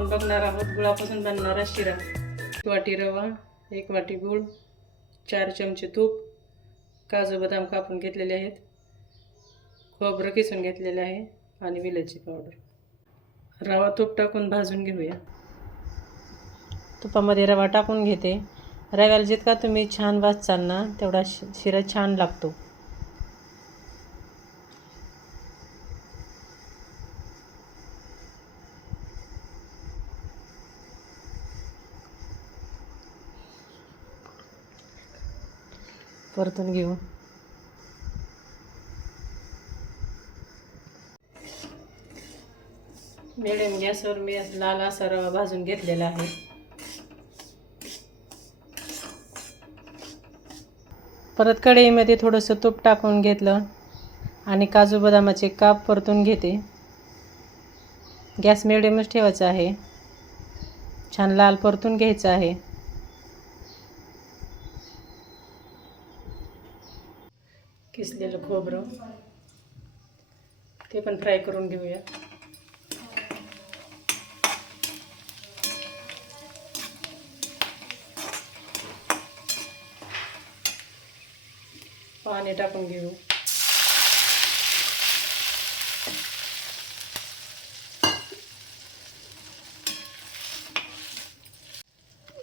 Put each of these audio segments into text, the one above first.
आपण बघणार आहोत गुळापासून बनणारा शिरा। 1 वाटी रवा, 1 वाटी गूळ, 4 चमचे तूप, काजू बदाम कापून घेतलेले आहेत, खोबरं किसून घेतलेले आहे आणि वेलची पावडर। रवा तूप टाकून भाजून घेऊया। तुपामध्ये रवा टाकून घेते। रव्याला जितका तुम्ही छान भाजचाल ना तेवढा शिरा छान लागतो। परतून घेऊ। मिडियम गॅसवर मी लाल असा रवा भाजून घेतलेला आहे। परत कढईमध्ये थोडंसं तूप टाकून घेतलं आणि काजू बदामाचे काप परतून घेते। गॅस मिडियमच ठेवायचा आहे। छान लाल परतून घ्यायचं आहे। किसलेलं खोबरं ते पण फ्राय करून घेऊया। पाणी टाकून घेऊ।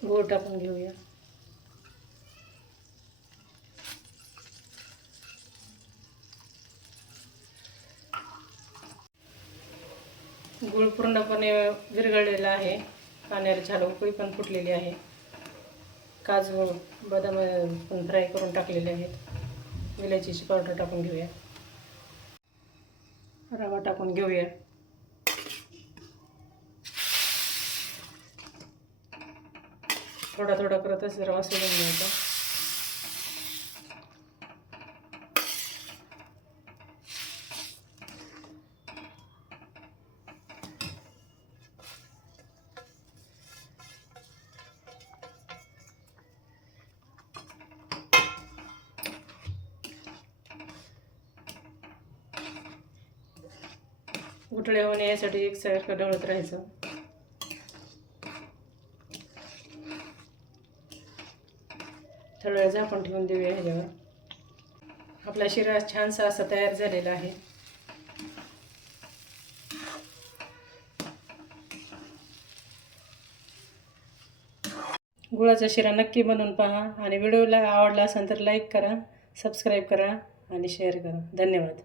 गूळ टाकून घेऊया। गूळ पूर्णपणे विरघळलेला आहे। पाण्याला छान उकळी पण फुटलेली आहे। काजू बदाम पण फ्राय करून टाकलेले आहेत। वेलचीची पावडर टाकून घेऊया। रवा टाकून घेऊया। थोडा थोडा करत असं रवा सोडून घ्यायचा। गुठळे होणे यासाठी एकसारखं ढवळत राहायचं। थोडा वेळ झाकून ठेवून देऊया ह्याच्यावर। आपला शिरा छानसा असा तयार झालेला आहे। गुळाचा शिरा नक्की बनवून पहा आणि व्हिडिओला आवडला असेल तर लाईक करा, सबस्क्राईब करा आणि शेअर करा। धन्यवाद।